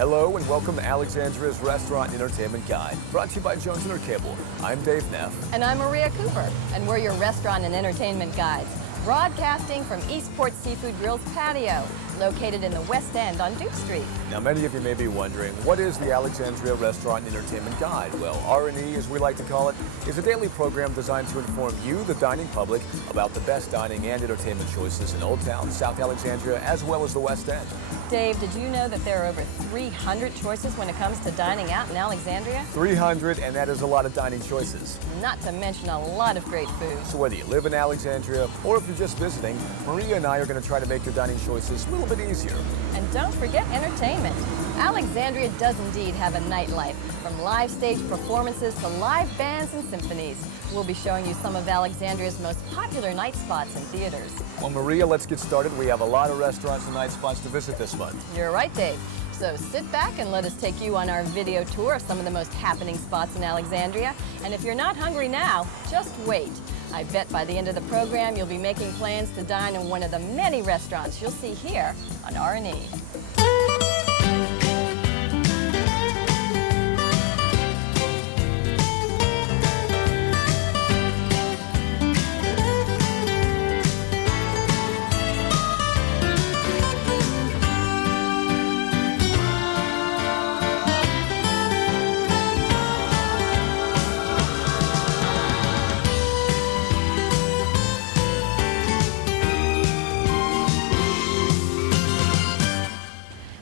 Hello and welcome to Alexandria's Restaurant and Entertainment Guide, brought to you by Jones Intercable. I'm Dave Neff. And I'm Maria Cooper, and we're your restaurant and entertainment guides, broadcasting from Eastport Seafood Grill's patio, located in the West End on Duke Street. Now, many of you may be wondering, what is the Alexandria Restaurant and Entertainment Guide? Well, R&E, as we like to call it, is a daily program designed to inform you, the dining public, about the best dining and entertainment choices in Old Town, South Alexandria, as well as the West End. Dave, did you know that there are over 300 choices when it comes to dining out in Alexandria? 300, and that is a lot of dining choices. Not to mention a lot of great food. So whether you live in Alexandria or if you're just visiting, Maria and I are going to try to make your dining choices a little bit easier. And don't forget entertainment. Alexandria does indeed have a nightlife, from live stage performances to live bands and symphonies. We'll be showing you some of Alexandria's most popular night spots and theaters. Well, Maria, let's get started. We have a lot of restaurants and night spots to visit this month. You're right, Dave. So sit back and let us take you on our video tour of some of the most happening spots in Alexandria. And if you're not hungry now, just wait. I bet by the end of the program, you'll be making plans to dine in one of the many restaurants you'll see here on R&E.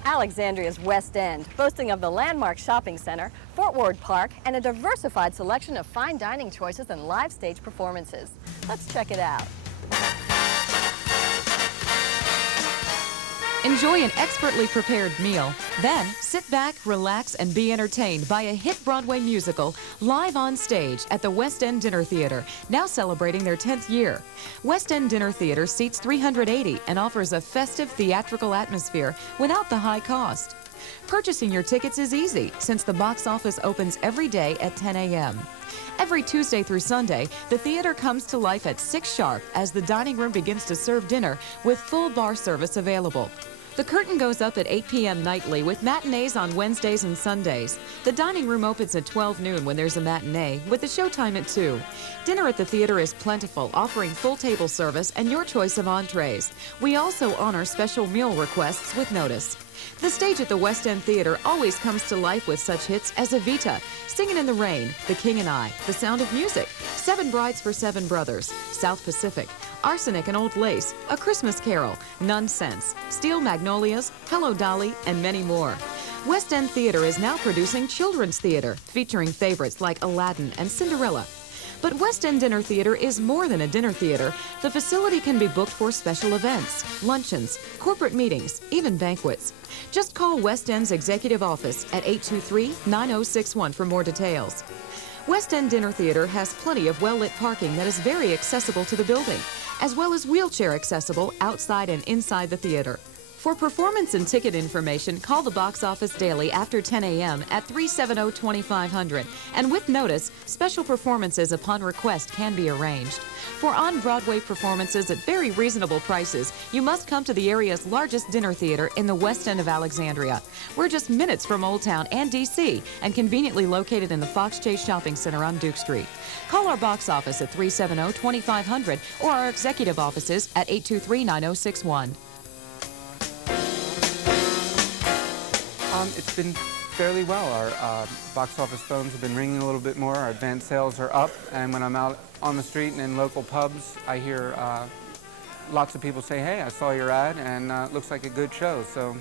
Alexandria's West End, boasting of the landmark shopping center, Fort Ward Park, and a diversified selection of fine dining choices and live stage performances. Let's check it out. Enjoy an expertly prepared meal, then sit back, relax, and be entertained by a hit Broadway musical live on stage at the West End Dinner Theater, now celebrating their 10th year. West End Dinner Theater seats 380 and offers a festive theatrical atmosphere without the high cost. Purchasing your tickets is easy since the box office opens every day at 10 a.m. Every Tuesday through Sunday, the theater comes to life at 6 sharp as the dining room begins to serve dinner with full bar service available. The curtain goes up at 8 p.m. nightly with matinees on Wednesdays and Sundays. The dining room opens at 12 noon when there's a matinee, with the showtime at 2. Dinner at the theater is plentiful, offering full table service and your choice of entrees. We also honor special meal requests with notice. The stage at the West End Theater always comes to life with such hits as Evita, Singin' in the Rain, The King and I, The Sound of Music, 7 Brides for 7 Brothers, South Pacific, Arsenic and Old Lace, A Christmas Carol, Nonsense, Steel Magnolias, Hello Dolly, and many more. West End Theater is now producing children's theater, featuring favorites like Aladdin and Cinderella. But West End Dinner Theater is more than a dinner theater. The facility can be booked for special events, luncheons, corporate meetings, even banquets. Just call West End's executive office at 823-9061 for more details. West End Dinner Theater has plenty of well-lit parking that is very accessible to the building, as well as wheelchair accessible outside and inside the theater. For performance and ticket information, call the box office daily after 10 a.m. at 370-2500. And with notice, special performances upon request can be arranged. For on-Broadway performances at very reasonable prices, you must come to the area's largest dinner theater in the West End of Alexandria. We're just minutes from Old Town and D.C. and conveniently located in the Fox Chase Shopping Center on Duke Street. Call our box office at 370-2500 or our executive offices at 823-9061. It's been fairly well. Our box office phones have been ringing a little bit more. Our advance sales are up, and when I'm out on the street and in local pubs, I hear lots of people say, "Hey, I saw your ad, and it looks like a good show." So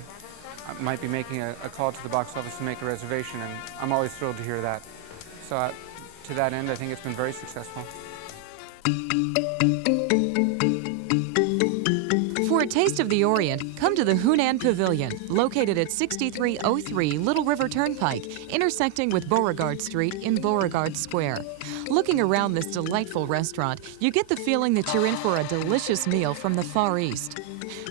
I might be making a call to the box office to make a reservation, and I'm always thrilled to hear that. So to that end, I think it's been very successful. For a taste of the Orient, come to the Hunan Pavilion, located at 6303 Little River Turnpike, intersecting with Beauregard Street in Beauregard Square. Looking around this delightful restaurant, you get the feeling that you're in for a delicious meal from the Far East.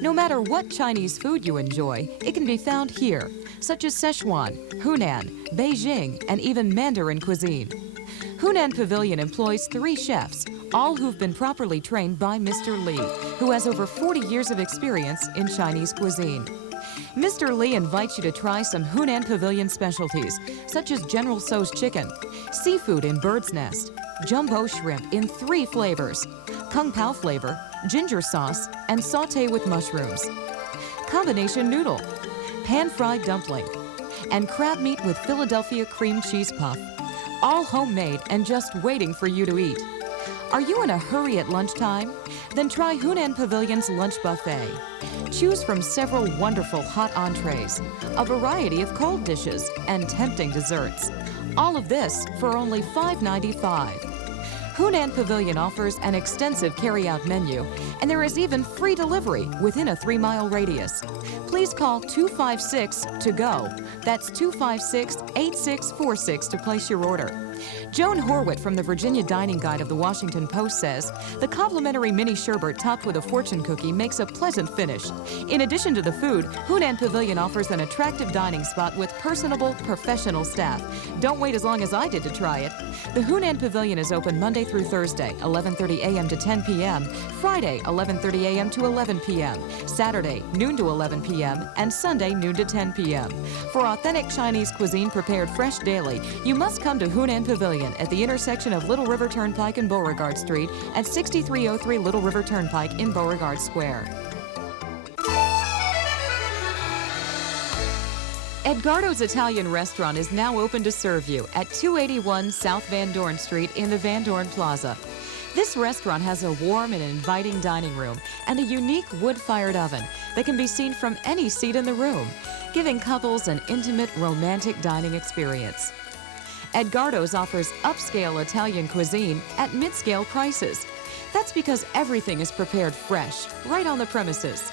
No matter what Chinese food you enjoy, it can be found here, such as Szechuan, Hunan, Beijing, and even Mandarin cuisine. Hunan Pavilion employs 3 chefs, all who've been properly trained by Mr. Lee, who has over 40 years of experience in Chinese cuisine. Mr. Lee invites you to try some Hunan Pavilion specialties, such as General Tso's chicken, seafood in bird's nest, jumbo shrimp in 3 flavors, kung pao flavor, ginger sauce, and sauté with mushrooms, combination noodle, pan-fried dumpling, and crab meat with Philadelphia cream cheese puff, all homemade and just waiting for you to eat. Are you in a hurry at lunchtime? Then try Hunan Pavilion's lunch buffet. Choose from several wonderful hot entrees, a variety of cold dishes, and tempting desserts. All of this for only $5.95. Hunan Pavilion offers an extensive carry-out menu, and there is even free delivery within a 3-mile radius. Please call 256-TO-GO. That's 256-8646 to place your order. Joan Horwit from the Virginia Dining Guide of the Washington Post says, the complimentary mini sherbet topped with a fortune cookie makes a pleasant finish. In addition to the food, Hunan Pavilion offers an attractive dining spot with personable, professional staff. Don't wait as long as I did to try it. The Hunan Pavilion is open Monday through Thursday, 11:30 a.m. to 10 p.m., Friday, 11:30 a.m. to 11 p.m., Saturday, noon to 11 p.m., and Sunday, noon to 10 p.m. For authentic Chinese cuisine prepared fresh daily, you must come to Hunan Pavilion at the intersection of Little River Turnpike and Beauregard Street at 6303 Little River Turnpike in Beauregard Square. Edgardos Italian Restaurant is now open to serve you at 281 South Van Dorn Street in the Van Dorn Plaza. This restaurant has a warm and inviting dining room and a unique wood-fired oven that can be seen from any seat in the room, giving couples an intimate, romantic dining experience. Edgardos offers upscale Italian cuisine at mid-scale prices. That's because everything is prepared fresh, right on the premises.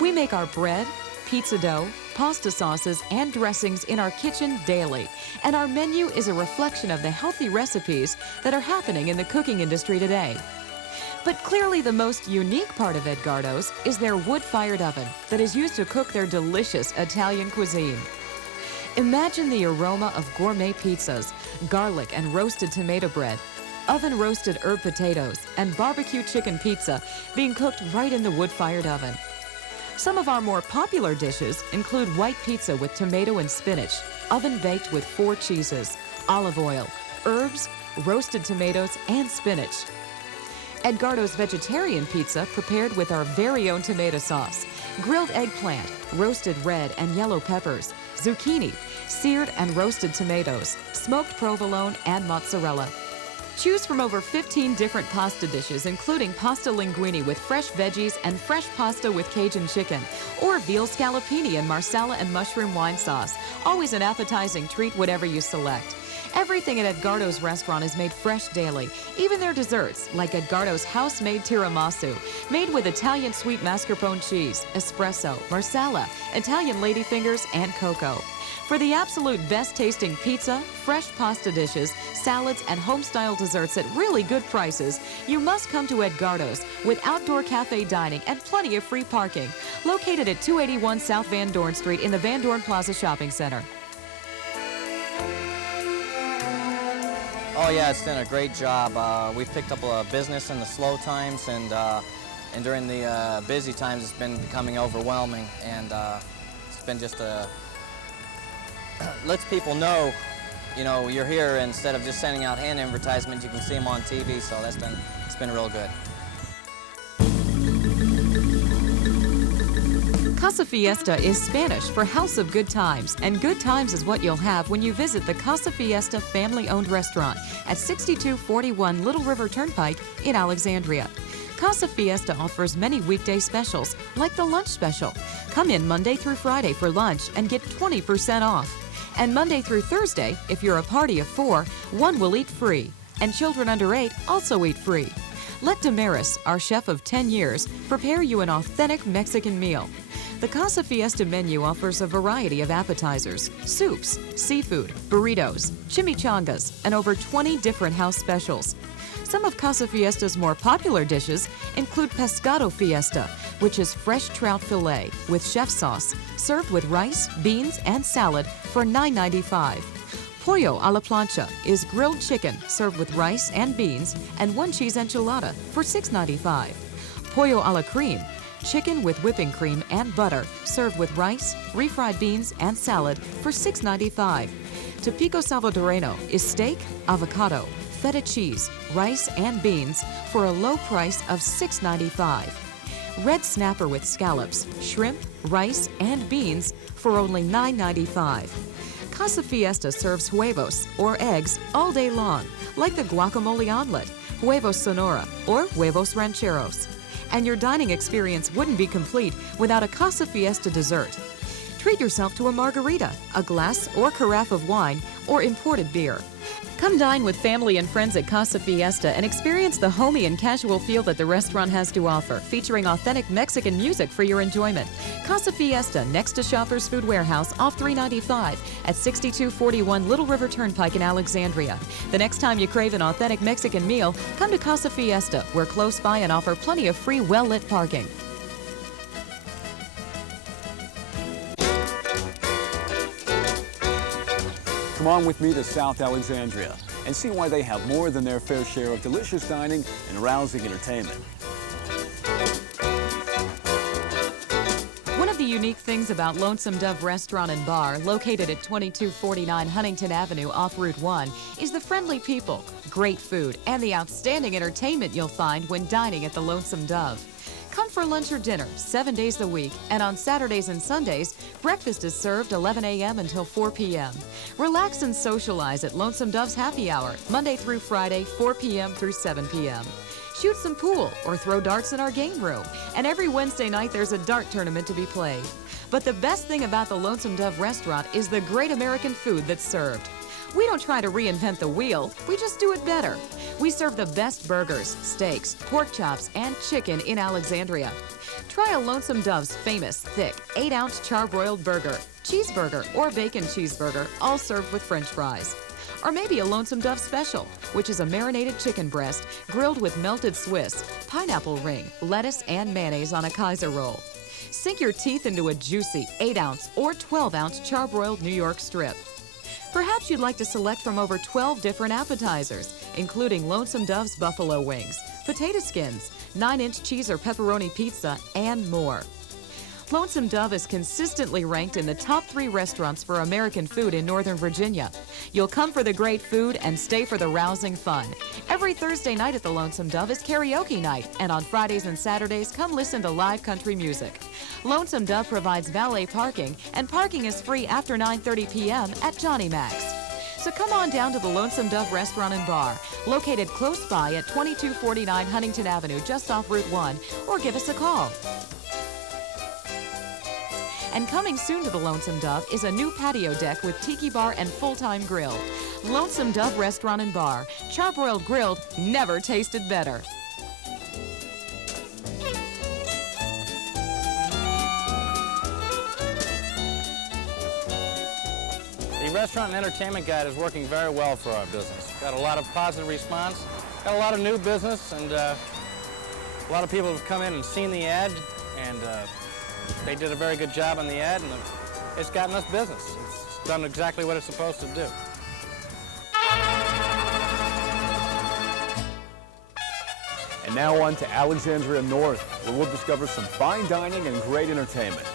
We make our bread, pizza dough, pasta sauces, and dressings in our kitchen daily, and our menu is a reflection of the healthy recipes that are happening in the cooking industry today. But clearly the most unique part of Edgardos is their wood-fired oven that is used to cook their delicious Italian cuisine. Imagine the aroma of gourmet pizzas, garlic and roasted tomato bread, oven-roasted herb potatoes, and barbecue chicken pizza being cooked right in the wood-fired oven. Some of our more popular dishes include white pizza with tomato and spinach, oven-baked with 4 cheeses, olive oil, herbs, roasted tomatoes, and spinach. Edgardos vegetarian pizza prepared with our very own tomato sauce, grilled eggplant, roasted red and yellow peppers, zucchini, seared and roasted tomatoes, smoked provolone, and mozzarella. Choose from over 15 different pasta dishes, including pasta linguine with fresh veggies and fresh pasta with Cajun chicken, or veal scallopini and marsala and mushroom wine sauce. Always an appetizing treat, whatever you select. Everything at Edgardos Restaurant is made fresh daily, even their desserts, like Edgardos house-made tiramisu, made with Italian sweet mascarpone cheese, espresso, marsala, Italian ladyfingers, and cocoa. For the absolute best-tasting pizza, fresh pasta dishes, salads, and home-style desserts at really good prices, you must come to Edgardos with outdoor cafe dining and plenty of free parking. Located at 281 South Van Dorn Street in the Van Dorn Plaza Shopping Center. Oh yeah, it's done a great job. We've picked up a business in the slow times, and during the busy times, it's been becoming overwhelming, and it's been just lets people know, you know, you're here. Instead of just sending out hand advertisements, you can see them on TV. So it's been real good. Casa Fiesta is Spanish for House of Good Times, and good times is what you'll have when you visit the Casa Fiesta family-owned restaurant at 6241 Little River Turnpike in Alexandria. Casa Fiesta offers many weekday specials, like the lunch special. Come in Monday through Friday for lunch and get 20% off. And Monday through Thursday, if you're a party of 4, one will eat free, and children under 8 also eat free. Let Damaris, our chef of 10 years, prepare you an authentic Mexican meal. The Casa Fiesta menu offers a variety of appetizers, soups, seafood, burritos, chimichangas, and over 20 different house specials. Some of Casa Fiesta's more popular dishes include Pescado Fiesta, which is fresh trout fillet with chef sauce, served with rice, beans, and salad for $9.95. Pollo a la plancha is grilled chicken served with rice and beans and 1 cheese enchilada for $6.95. Pollo a la creme, chicken with whipping cream and butter, served with rice, refried beans, and salad for $6.95. Tapico Salvadoreño is steak, avocado, feta cheese, rice, and beans for a low price of $6.95. Red snapper with scallops, shrimp, rice, and beans for only $9.95. Casa Fiesta serves huevos, or eggs, all day long, like the guacamole omelet, huevos sonora, or huevos rancheros. And your dining experience wouldn't be complete without a Casa Fiesta dessert. Treat yourself to a margarita, a glass or carafe of wine, or imported beer. Come dine with family and friends at Casa Fiesta and experience the homey and casual feel that the restaurant has to offer, featuring authentic Mexican music for your enjoyment. Casa Fiesta, next to Shoppers Food Warehouse, off 395 at 6241 Little River Turnpike in Alexandria. The next time you crave an authentic Mexican meal, come to Casa Fiesta. We're close by and offer plenty of free, well-lit parking. Come on with me to South Alexandria and see why they have more than their fair share of delicious dining and rousing entertainment. One of the unique things about Lonesome Dove Restaurant and Bar, located at 2249 Huntington Avenue off Route 1, is the friendly people, great food, and the outstanding entertainment you'll find when dining at the Lonesome Dove. Come for lunch or dinner 7 days a week, and on Saturdays and Sundays, breakfast is served 11 a.m. until 4 p.m. Relax and socialize at Lonesome Dove's Happy Hour, Monday through Friday, 4 p.m. through 7 p.m. Shoot some pool or throw darts in our game room, and every Wednesday night there's a dart tournament to be played. But the best thing about the Lonesome Dove Restaurant is the great American food that's served. We don't try to reinvent the wheel, we just do it better. We serve the best burgers, steaks, pork chops, and chicken in Alexandria. Try a Lonesome Dove's famous, thick, 8-ounce charbroiled burger, cheeseburger, or bacon cheeseburger, all served with French fries. Or maybe a Lonesome Dove Special, which is a marinated chicken breast grilled with melted Swiss, pineapple ring, lettuce, and mayonnaise on a Kaiser roll. Sink your teeth into a juicy 8-ounce or 12-ounce charbroiled New York strip. Perhaps you'd like to select from over 12 different appetizers, including Lonesome Dove's buffalo wings, potato skins, 9-inch cheese or pepperoni pizza, and more. Lonesome Dove is consistently ranked in the top 3 restaurants for American food in Northern Virginia. You'll come for the great food and stay for the rousing fun. Every Thursday night at the Lonesome Dove is karaoke night, and on Fridays and Saturdays, come listen to live country music. Lonesome Dove provides valet parking, and parking is free after 9:30 p.m. at Johnny Mac's. So come on down to the Lonesome Dove Restaurant and Bar, located close by at 2249 Huntington Avenue, just off Route 1, or give us a call. And coming soon to the Lonesome Dove is a new patio deck with tiki bar and full-time grill. Lonesome Dove Restaurant and Bar. Charbroiled grilled never tasted better. The restaurant and entertainment guide is working very well for our business. Got a lot of positive response, got a lot of new business, and a lot of people have come in and seen the ad, and they did a very good job on the ad, and it's gotten us business. It's done exactly what it's supposed to do. And now on to Alexandria North, where we'll discover some fine dining and great entertainment.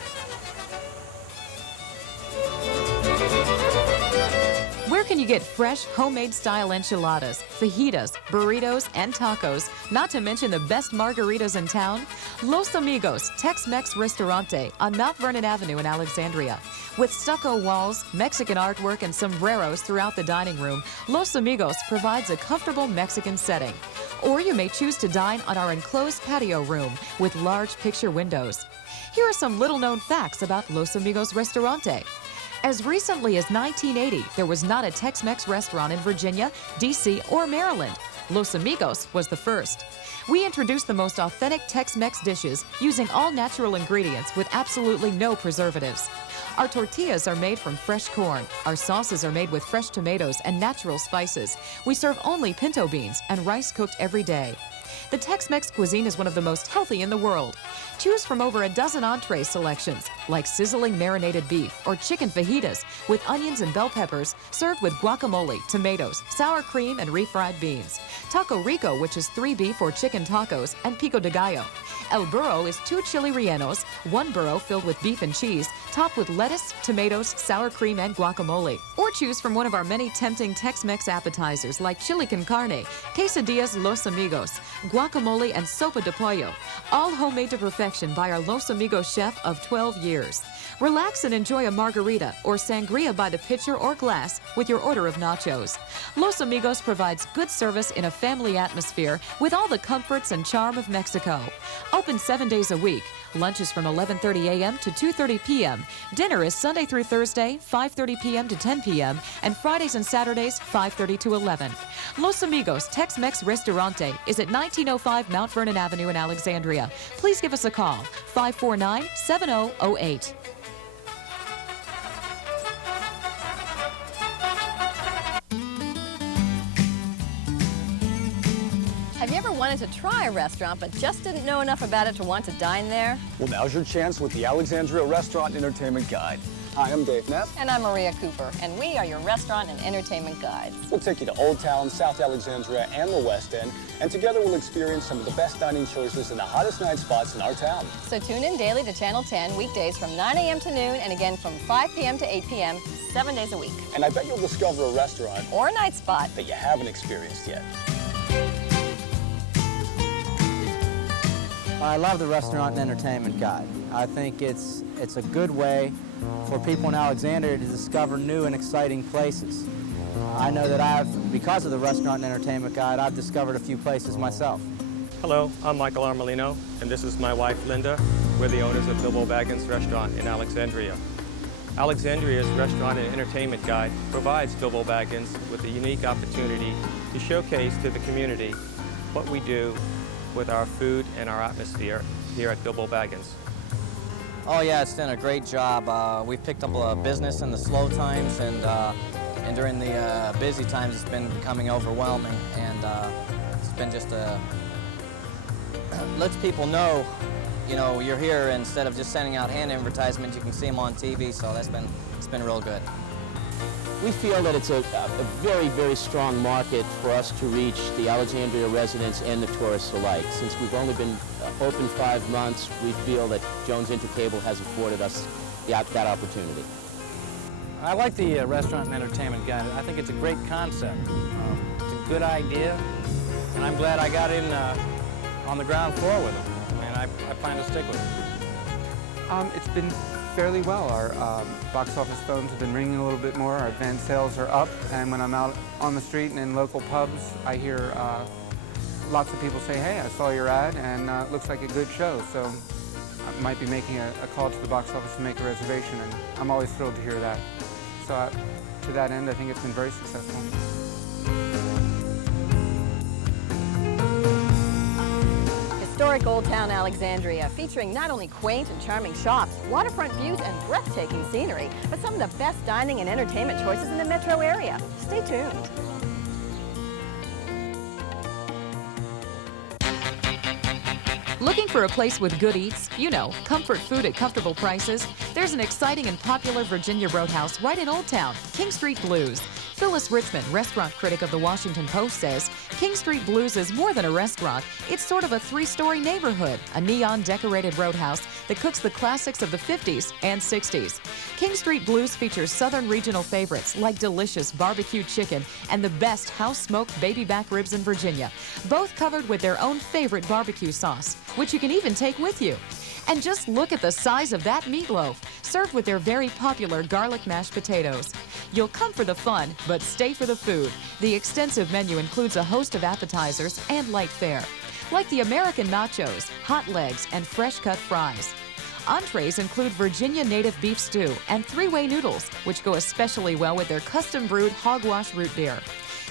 Where can you get fresh, homemade-style enchiladas, fajitas, burritos, and tacos, not to mention the best margaritas in town? Los Amigos Tex-Mex Restaurante on Mount Vernon Avenue in Alexandria. With stucco walls, Mexican artwork, and sombreros throughout the dining room, Los Amigos provides a comfortable Mexican setting. Or you may choose to dine on our enclosed patio room with large picture windows. Here are some little-known facts about Los Amigos Restaurante. As recently as 1980, there was not a Tex-Mex restaurant in Virginia, D.C., or Maryland. Los Amigos was the first. We introduced the most authentic Tex-Mex dishes using all natural ingredients with absolutely no preservatives. Our tortillas are made from fresh corn. Our sauces are made with fresh tomatoes and natural spices. We serve only pinto beans and rice cooked every day. The Tex-Mex cuisine is one of the most healthy in the world. Choose from over a dozen entree selections, like sizzling marinated beef or chicken fajitas with onions and bell peppers, served with guacamole, tomatoes, sour cream, and refried beans. Taco Rico, which is 3 beef or chicken tacos, and pico de gallo. El Burro is 2 chili rellenos, 1 burro filled with beef and cheese, topped with lettuce, tomatoes, sour cream, and guacamole. Or choose from one of our many tempting Tex-Mex appetizers like chili con carne, quesadillas Los Amigos, guacamole, and sopa de pollo, all homemade to perfection by our Los Amigos chef of 12 years. Relax and enjoy a margarita or sangria by the pitcher or glass with your order of nachos. Los Amigos provides good service in a family atmosphere with all the comforts and charm of Mexico. Open 7 days a week. Lunch is from 11:30 a.m. to 2:30 p.m. Dinner is Sunday through Thursday, 5:30 p.m. to 10 p.m. and Fridays and Saturdays, 5:30 to 11. Los Amigos Tex-Mex Restaurante is at 1905 Mount Vernon Avenue in Alexandria. Please give us a call, 549-7008. Have you ever wanted to try a restaurant but just didn't know enough about it to want to dine there? Well, now's your chance with the Alexandria Restaurant and Entertainment Guide. Hi, I'm Dave Neff. And I'm Maria Cooper, and we are your restaurant and entertainment guides. We'll take you to Old Town, South Alexandria, and the West End, and together we'll experience some of the best dining choices and the hottest night spots in our town. So tune in daily to Channel 10, weekdays from 9 a.m. to noon, and again from 5 p.m. to 8 p.m., 7 days a week. And I bet you'll discover a restaurant Or a night spot that you haven't experienced yet. I love the Restaurant and Entertainment Guide. I think it's a good way for people in Alexandria to discover new and exciting places. I know that because of the Restaurant and Entertainment Guide, I've discovered a few places myself. Hello, I'm Michael Armelino, and this is my wife, Linda. We're the owners of Bilbo Baggins Restaurant in Alexandria. Alexandria's Restaurant and Entertainment Guide provides Bilbo Baggins with a unique opportunity to showcase to the community what we do with our food and our atmosphere here at Bilbo Baggins. Oh yeah, it's done a great job. We've picked up a business in the slow times, and during the busy times it's been becoming overwhelming, and it's been just lets people know, you know, you're here. Instead of just sending out hand advertisements, you can see them on TV, so it's been real good. We feel that it's a very, very strong market for us to reach the Alexandria residents and the tourists alike. Since we've only been open 5 months, we feel that Jones Intercable has afforded us that opportunity. I like the Restaurant and Entertainment Guide. I think it's a great concept. It's a good idea, and I'm glad I got in on the ground floor with it, and I plan to stick with it. It's been fairly well. Our box office phones have been ringing a little bit more. Our advance sales are up, and when I'm out on the street and in local pubs, I hear lots of people say, hey, I saw your ad, and it looks like a good show. So I might be making a call to the box office to make a reservation, and I'm always thrilled to hear that. So to that end, I think it's been very successful. Historic Old Town Alexandria, featuring not only quaint and charming shops, waterfront views, and breathtaking scenery, but some of the best dining and entertainment choices in the metro area. Stay tuned. Looking for a place with good eats? You know, comfort food at comfortable prices? There's an exciting and popular Virginia Roadhouse right in Old Town, King Street Blues. Phyllis Richmond, restaurant critic of the Washington Post, says, King Street Blues is more than a restaurant. It's sort of a 3-story neighborhood, a neon-decorated roadhouse that cooks the classics of the 50s and 60s. King Street Blues features Southern regional favorites like delicious barbecue chicken and the best house-smoked baby back ribs in Virginia, both covered with their own favorite barbecue sauce, which you can even take with you. And just look at the size of that meatloaf, served with their very popular garlic mashed potatoes. You'll come for the fun, but stay for the food. The extensive menu includes a host of appetizers and light fare, like the American nachos, hot legs, and fresh-cut fries. Entrees include Virginia native beef stew and 3-way noodles, which go especially well with their custom-brewed hogwash root beer.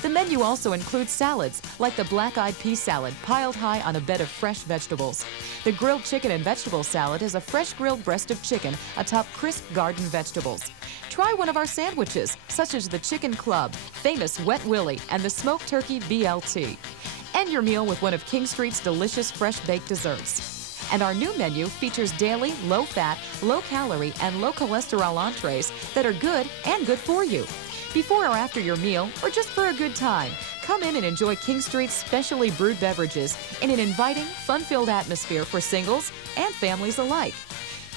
The menu also includes salads, like the black-eyed pea salad piled high on a bed of fresh vegetables. The grilled chicken and vegetable salad is a fresh grilled breast of chicken atop crisp garden vegetables. Try one of our sandwiches, such as the Chicken Club, famous Wet Willie, and the smoked turkey BLT. End your meal with one of King Street's delicious fresh-baked desserts. And our new menu features daily, low-fat, low-calorie, and low-cholesterol entrees that are good and good for you. Before or after your meal, or just for a good time, come in and enjoy King Street's specially brewed beverages in an inviting, fun-filled atmosphere for singles and families alike.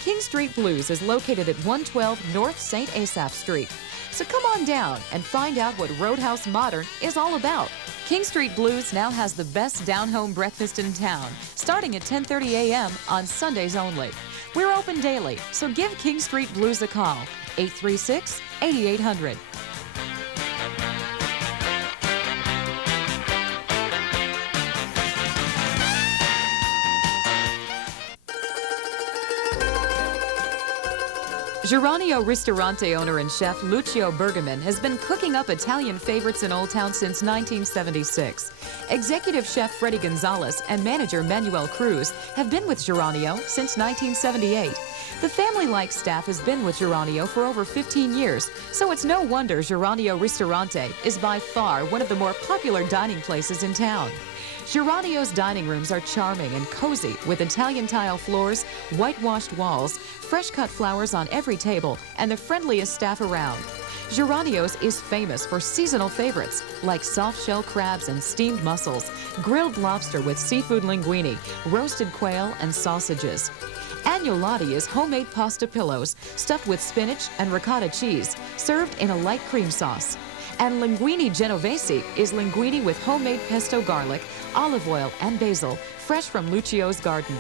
King Street Blues is located at 112 North St. Asaph Street. So come on down and find out what Roadhouse Modern is all about. King Street Blues now has the best down-home breakfast in town, starting at 10:30 a.m. on Sundays only. We're open daily, so give King Street Blues a call, 836-8800. Geronio Ristorante owner and chef Lucio Bergamin has been cooking up Italian favorites in Old Town since 1976. Executive chef Freddie Gonzalez and manager Manuel Cruz have been with Geronio since 1978. The family-like staff has been with Geronio for over 15 years, so it's no wonder Geronio Ristorante is by far one of the more popular dining places in town. Geronio's dining rooms are charming and cozy with Italian tile floors, whitewashed walls, fresh-cut flowers on every table, and the friendliest staff around. Geronio's is famous for seasonal favorites like soft-shell crabs and steamed mussels, grilled lobster with seafood linguine, roasted quail, and sausages. Agnolotti is homemade pasta pillows stuffed with spinach and ricotta cheese, served in a light cream sauce. And Linguine Genovese is linguine with homemade pesto garlic, olive oil, and basil, fresh from Lucio's garden.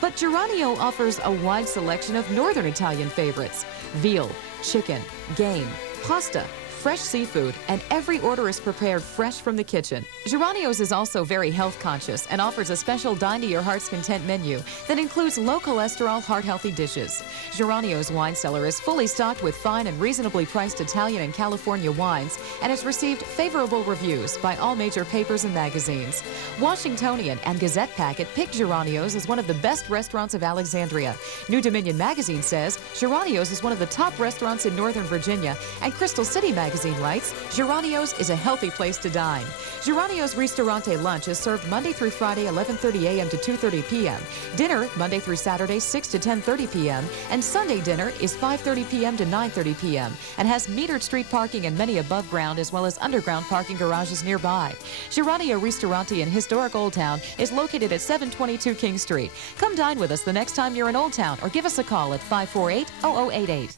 But Geronio offers a wide selection of northern Italian favorites: veal, chicken, game, pasta, fresh seafood, and every order is prepared fresh from the kitchen. Geronio's is also very health conscious and offers a special Dine to Your Heart's Content menu that includes low cholesterol, heart-healthy dishes. Geronio's wine cellar is fully stocked with fine and reasonably priced Italian and California wines and has received favorable reviews by all major papers and magazines. Washingtonian and Gazette Packet picked Geronio's as one of the best restaurants of Alexandria. New Dominion magazine says Geronio's is one of the top restaurants in Northern Virginia, and Crystal City magazine writes, Geronio's is a healthy place to dine. Geronio's Ristorante lunch is served Monday through Friday, 11:30 a.m. to 2:30 p.m. Dinner, Monday through Saturday, 6 to 10:30 p.m. And Sunday dinner is 5:30 p.m. to 9:30 p.m. and has metered street parking and many above ground as well as underground parking garages nearby. Geronio Ristorante in historic Old Town is located at 722 King Street. Come dine with us the next time you're in Old Town or give us a call at 548-0088.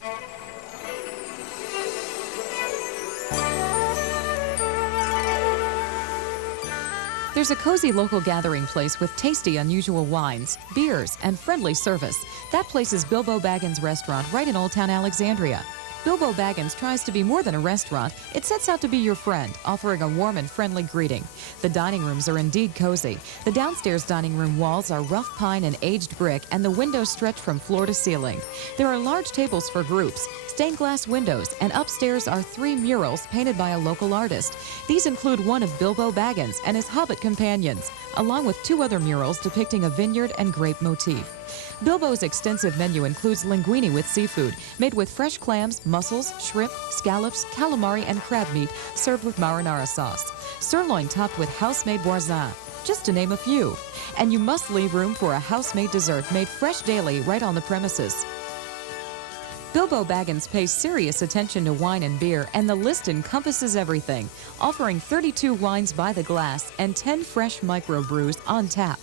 There's a cozy local gathering place with tasty, unusual wines, beers, and friendly service. That place is Bilbo Baggins Restaurant right in Old Town Alexandria. Bilbo Baggins tries to be more than a restaurant. It sets out to be your friend, offering a warm and friendly greeting. The dining rooms are indeed cozy. The downstairs dining room walls are rough pine and aged brick, and the windows stretch from floor to ceiling. There are large tables for groups, stained glass windows, and upstairs are 3 murals painted by a local artist. These include one of Bilbo Baggins and his hobbit companions, along with 2 other murals depicting a vineyard and grape motif. Bilbo's extensive menu includes linguine with seafood, made with fresh clams, mussels, shrimp, scallops, calamari, and crab meat, served with marinara sauce. Sirloin topped with house-made boursin, just to name a few. And you must leave room for a house-made dessert made fresh daily right on the premises. Bilbo Baggins pays serious attention to wine and beer, and the list encompasses everything, offering 32 wines by the glass and 10 fresh microbrews on tap.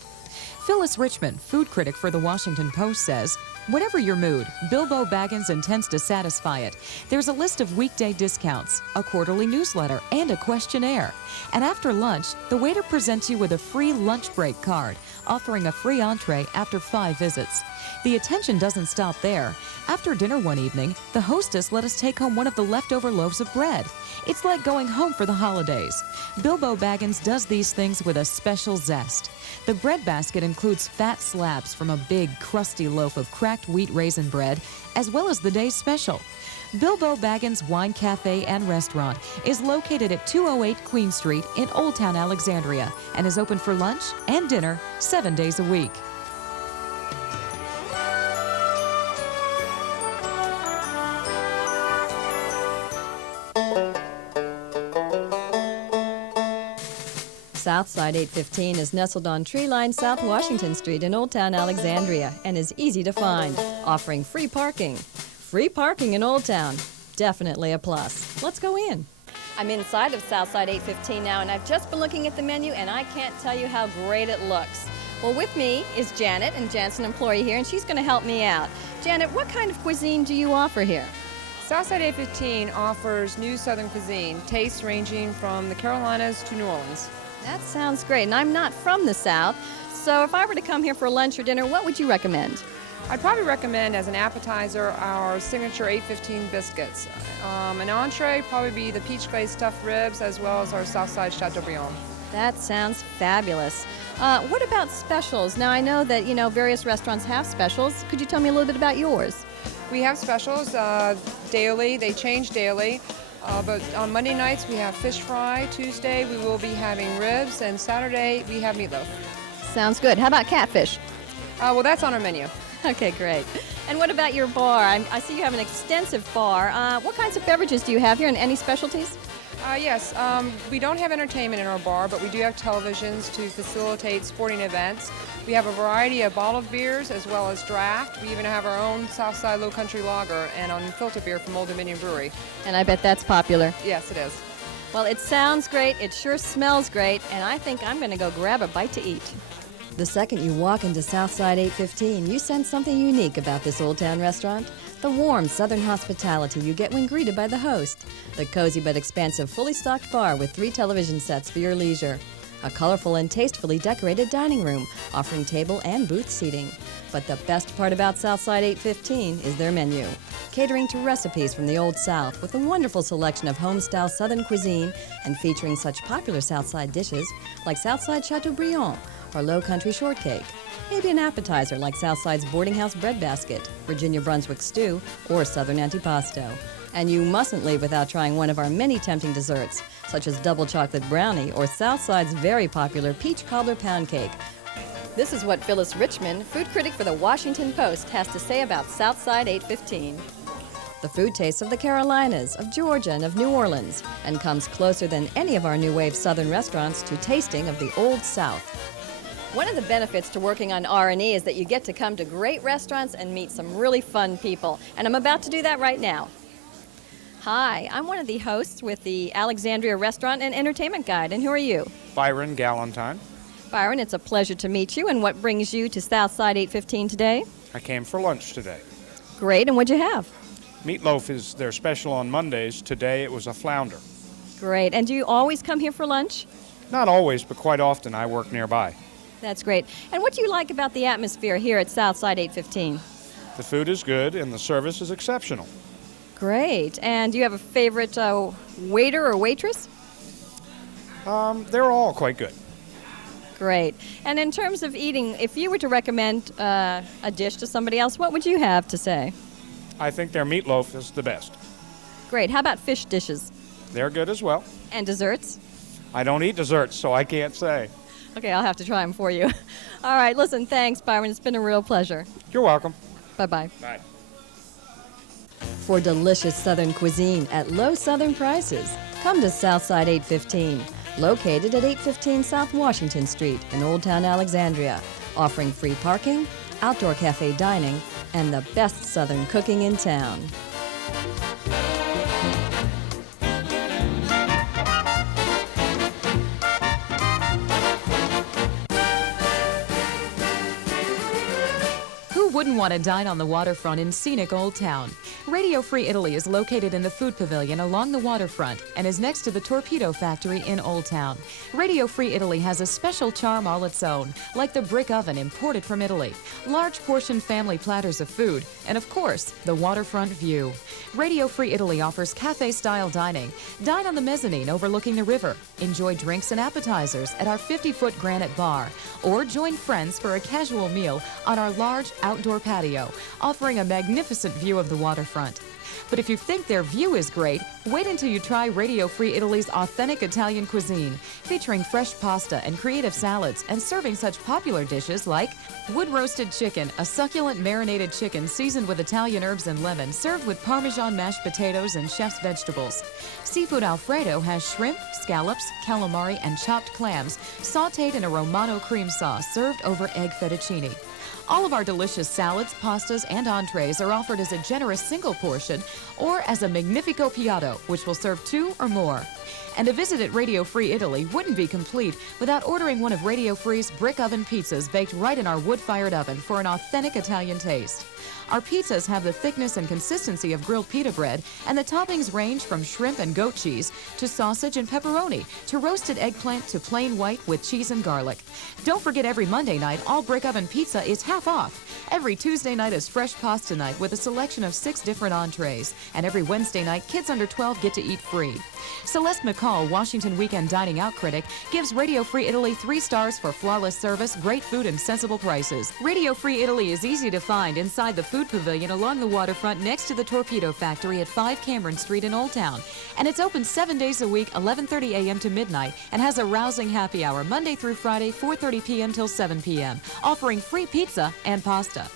Phyllis Richmond, food critic for the Washington Post, says, whatever your mood, Bilbo Baggins intends to satisfy it. There's a list of weekday discounts, a quarterly newsletter, and a questionnaire. And after lunch, the waiter presents you with a free lunch break card, offering a free entree after 5 visits. The attention doesn't stop there. After dinner one evening, the hostess let us take home one of the leftover loaves of bread. It's like going home for the holidays. Bilbo Baggins does these things with a special zest. The bread basket includes fat slabs from a big, crusty loaf of cracked wheat raisin bread, as well as the day's special. Bilbo Baggins Wine Cafe and Restaurant is located at 208 Queen Street in Old Town Alexandria and is open for lunch and dinner 7 days a week. Southside 815 is nestled on tree-lined South Washington Street in Old Town Alexandria and is easy to find, offering free parking. Free parking in Old Town, definitely a plus. Let's go in. I'm inside of Southside 815 now, and I've just been looking at the menu, and I can't tell you how great it looks. Well, with me is Janet, and Janet's an employee here, and she's going to help me out. Janet, what kind of cuisine do you offer here? Southside 815 offers new Southern cuisine, tastes ranging from the Carolinas to New Orleans. That sounds great, and I'm not from the South, so if I were to come here for lunch or dinner, what would you recommend? I'd probably recommend as an appetizer our signature 815 biscuits. An entree probably be the peach glazed stuffed ribs as well as our Southside Chateaubriand. That sounds fabulous. What about specials? Now, I know that, various restaurants have specials. Could you tell me a little bit about yours? We have specials daily. They change daily. But on Monday nights, we have fish fry. Tuesday, we will be having ribs. And Saturday, we have meatloaf. Sounds good. How about catfish? Well, that's on our menu. Okay, great. And what about your bar? I see you have an extensive bar. What kinds of beverages do you have here, and any specialties? Yes, we don't have entertainment in our bar, but we do have televisions to facilitate sporting events. We have a variety of bottled beers as well as draft. We even have our own Southside Low Country Lager and unfiltered beer from Old Dominion Brewery. And I bet that's popular. Yes, it is. Well, it sounds great, it sure smells great, and I think I'm going to go grab a bite to eat. The second you walk into Southside 815, you sense something unique about this Old Town restaurant. The warm Southern hospitality you get when greeted by the host. The cozy but expansive fully stocked bar with 3 television sets for your leisure. A colorful and tastefully decorated dining room offering table and booth seating. But the best part about Southside 815 is their menu. Catering to recipes from the Old South with a wonderful selection of home-style Southern cuisine and featuring such popular Southside dishes like Southside Chateaubriand or Low Country Shortcake. Maybe an appetizer like Southside's Boarding House Bread Basket, Virginia Brunswick Stew, or Southern Antipasto. And you mustn't leave without trying one of our many tempting desserts, such as Double Chocolate Brownie or Southside's very popular Peach Cobbler Pound Cake. This is what Phyllis Richmond, food critic for the Washington Post, has to say about Southside 815. The food tastes of the Carolinas, of Georgia, and of New Orleans, and comes closer than any of our new wave Southern restaurants to tasting of the Old South. One of the benefits to working on R&E is that you get to come to great restaurants and meet some really fun people, and I'm about to do that right now. Hi, I'm one of the hosts with the Alexandria Restaurant and Entertainment Guide, and who are you? Byron Galentine. Byron, it's a pleasure to meet you, and what brings you to Southside 815 today? I came for lunch today. Great, and what'd you have? Meatloaf is their special on Mondays. Today it was a flounder. Great, and do you always come here for lunch? Not always, but quite often I work nearby. That's great. And what do you like about the atmosphere here at Southside 815? The food is good and the service is exceptional. Great. And do you have a favorite waiter or waitress? They're all quite good. Great. And in terms of eating, if you were to recommend a dish to somebody else, what would you have to say? I think their meatloaf is the best. Great. How about fish dishes? They're good as well. And desserts? I don't eat desserts, so I can't say. Okay, I'll have to try them for you. All right, listen, thanks, Byron. It's been a real pleasure. You're welcome. Bye-bye. Bye. For delicious Southern cuisine at low Southern prices, come to Southside 815, located at 815 South Washington Street in Old Town Alexandria, offering free parking, outdoor cafe dining, and the best Southern cooking in town. Who wouldn't want to dine on the waterfront in scenic Old Town? Radio Free Italy is located in the food pavilion along the waterfront and is next to the Torpedo Factory in Old Town. Radio Free Italy has a special charm all its own, like the brick oven imported from Italy, large portion family platters of food, and of course, the waterfront view. Radio Free Italy offers cafe-style dining. Dine on the mezzanine overlooking the river. Enjoy drinks and appetizers at our 50-foot granite bar, or join friends for a casual meal on our large outdoor patio, offering a magnificent view of the waterfront. But if you think their view is great, wait until you try Radio Free Italy's authentic Italian cuisine, featuring fresh pasta and creative salads, and serving such popular dishes like wood-roasted chicken, a succulent marinated chicken seasoned with Italian herbs and lemon, served with Parmesan mashed potatoes and chef's vegetables. Seafood Alfredo has shrimp, scallops, calamari, and chopped clams, sautéed in a Romano cream sauce, served over egg fettuccine. All of our delicious salads, pastas, and entrees are offered as a generous single portion or as a Magnifico Pilato, which will serve 2 or more. And a visit at Radio Free Italy wouldn't be complete without ordering one of Radio Free's brick oven pizzas baked right in our wood-fired oven for an authentic Italian taste. Our pizzas have the thickness and consistency of grilled pita bread, and the toppings range from shrimp and goat cheese to sausage and pepperoni to roasted eggplant to plain white with cheese and garlic. Don't forget, every Monday night, all brick oven pizza is half off. Every Tuesday night is fresh pasta night with a selection of 6 different entrees. And every Wednesday night, kids under 12 get to eat free. Celeste McCall, Washington Weekend Dining Out critic, gives Radio Free Italy 3 stars for flawless service, great food, and sensible prices. Radio Free Italy is easy to find inside the food pavilion along the waterfront next to the Torpedo Factory at 5 Cameron Street in Old Town. And it's open 7 days a week, 11:30 a.m. to midnight, and has a rousing happy hour Monday through Friday, 4:30 p.m. till 7 p.m., offering free pizza and pasta.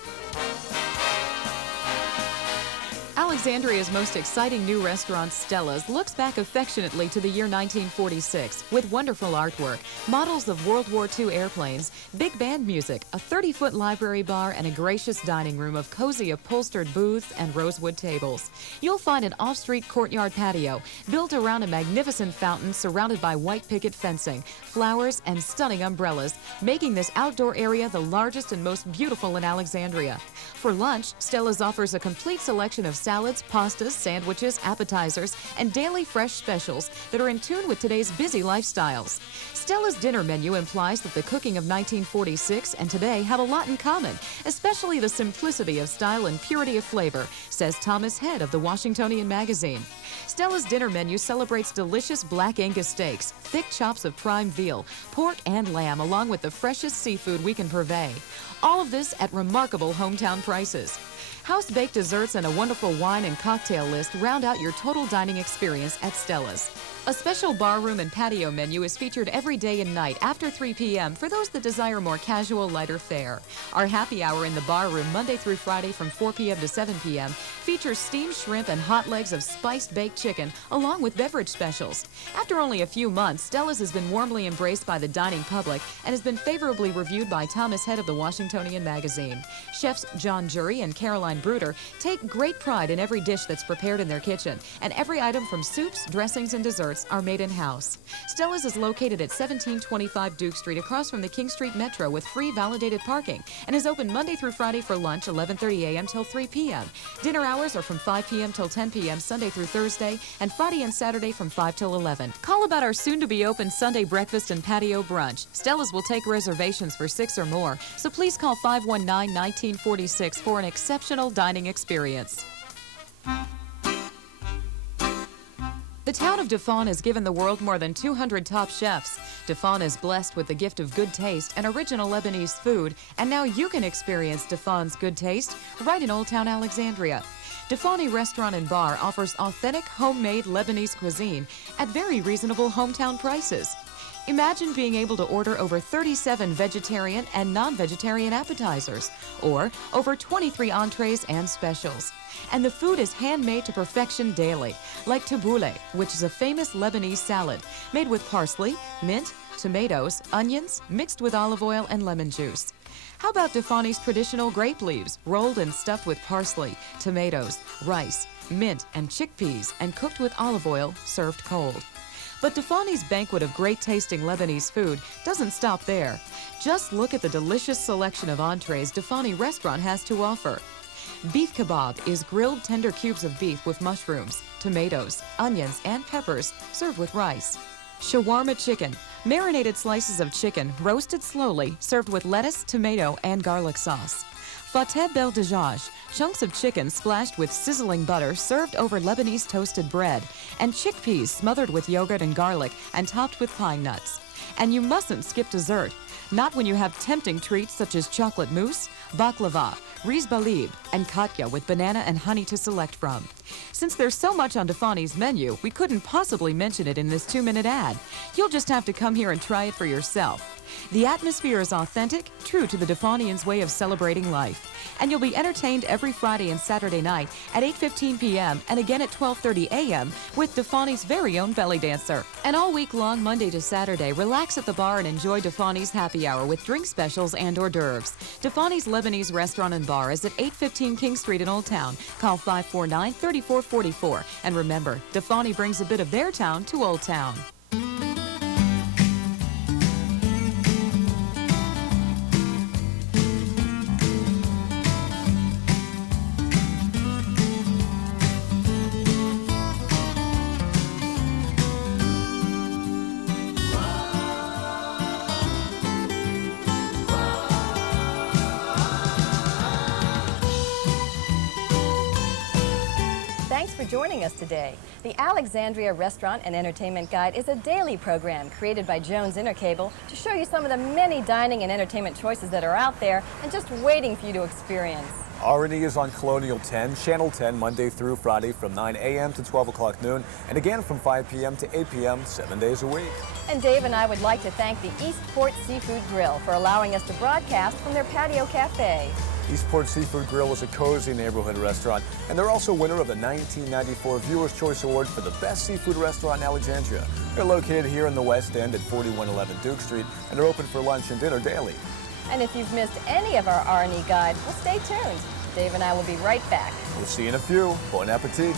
Alexandria's most exciting new restaurant, Stellas, looks back affectionately to the year 1946 with wonderful artwork, models of World War II airplanes, big band music, a 30-foot library bar, and a gracious dining room of cozy upholstered booths and rosewood tables. You'll find an off-street courtyard patio built around a magnificent fountain surrounded by white picket fencing, flowers, and stunning umbrellas, making this outdoor area the largest and most beautiful in Alexandria. For lunch, Stellas offers a complete selection of salads, pastas, sandwiches, appetizers, and daily fresh specials that are in tune with today's busy lifestyles. Stella's dinner menu implies that the cooking of 1946 and today have a lot in common, especially the simplicity of style and purity of flavor, says Thomas Head of the Washingtonian Magazine. Stella's dinner menu celebrates delicious black Angus steaks, thick chops of prime veal, pork, and lamb, along with the freshest seafood we can purvey. All of this at remarkable hometown prices. House-baked desserts and a wonderful wine and cocktail list round out your total dining experience at Stellas. A special barroom and patio menu is featured every day and night after 3 p.m. for those that desire more casual, lighter fare. Our happy hour in the barroom Monday through Friday from 4 p.m. to 7 p.m. features steamed shrimp and hot legs of spiced baked chicken along with beverage specials. After only a few months, Stellas has been warmly embraced by the dining public and has been favorably reviewed by Thomas Head of the Washingtonian Magazine. Chefs John Jury and Caroline Bruder take great pride in every dish that's prepared in their kitchen, and every item from soups, dressings, and desserts are made in-house. Stellas is located at 1725 Duke Street across from the King Street Metro with free validated parking and is open Monday through Friday for lunch 11:30 a.m. till 3 p.m. Dinner hours are from 5 p.m. till 10 p.m. Sunday through Thursday, and Friday and Saturday from 5 till 11. Call about our soon-to-be-open Sunday breakfast and patio brunch. Stellas will take reservations for 6 or more, so please call 519-1946 for an exceptional dining experience. The town of Daan has given the world more than 200 top chefs. Daan is blessed with the gift of good taste and original Lebanese food, and now you can experience Daan's good taste right in Old Town Alexandria. Daan Restaurant and Bar offers authentic, homemade Lebanese cuisine at very reasonable hometown prices. Imagine being able to order over 37 vegetarian and non-vegetarian appetizers, or over 23 entrees and specials. And the food is handmade to perfection daily, like tabbouleh, which is a famous Lebanese salad made with parsley, mint, tomatoes, onions, mixed with olive oil and lemon juice. How about Daani's traditional grape leaves, rolled and stuffed with parsley, tomatoes, rice, mint, and chickpeas, and cooked with olive oil, served cold? But Daani's banquet of great-tasting Lebanese food doesn't stop there. Just look at the delicious selection of entrees Daani Restaurant has to offer. Beef kebab is grilled tender cubes of beef with mushrooms, tomatoes, onions, and peppers, served with rice. Shawarma chicken, marinated slices of chicken roasted slowly, served with lettuce, tomato, and garlic sauce. Fateh bel dajaj, chunks of chicken splashed with sizzling butter served over Lebanese toasted bread, and chickpeas smothered with yogurt and garlic and topped with pine nuts. And you mustn't skip dessert. Not when you have tempting treats such as chocolate mousse, baklava, riz balib, and katya with banana and honey to select from. Since there's so much on Defani's menu, we couldn't possibly mention it in this 2-minute ad. You'll just have to come here and try it for yourself. The atmosphere is authentic, true to the Defanians' way of celebrating life. And you'll be entertained every Friday and Saturday night at 8:15 p.m. and again at 12:30 a.m. with Defani's very own belly dancer. And all week long, Monday to Saturday, relax at the bar and enjoy Defani's happy hour with drink specials and hors d'oeuvres. Defani's Lebanese Restaurant and Bar is at 815 King Street in Old Town. Call 549-3444. And remember, Defani brings a bit of their town to Old Town. Thanks for joining us today. The Alexandria Restaurant and Entertainment Guide is a daily program created by Jones Intercable to show you some of the many dining and entertainment choices that are out there and just waiting for you to experience. R&E is on Colonial 10, Channel 10, Monday through Friday from 9 a.m. to 12 o'clock noon, and again from 5 p.m. to 8 p.m. 7 days a week. And Dave and I would like to thank the Eastport Seafood Grill for allowing us to broadcast from their patio cafe. Eastport Seafood Grill is a cozy neighborhood restaurant, and they're also winner of the 1994 Viewers' Choice Award for the best seafood restaurant in Alexandria. They're located here in the West End at 4111 Duke Street, and they're open for lunch and dinner daily. And if you've missed any of our R&E Guide, well, stay tuned. Dave and I will be right back. We'll see you in a few. Bon appetit.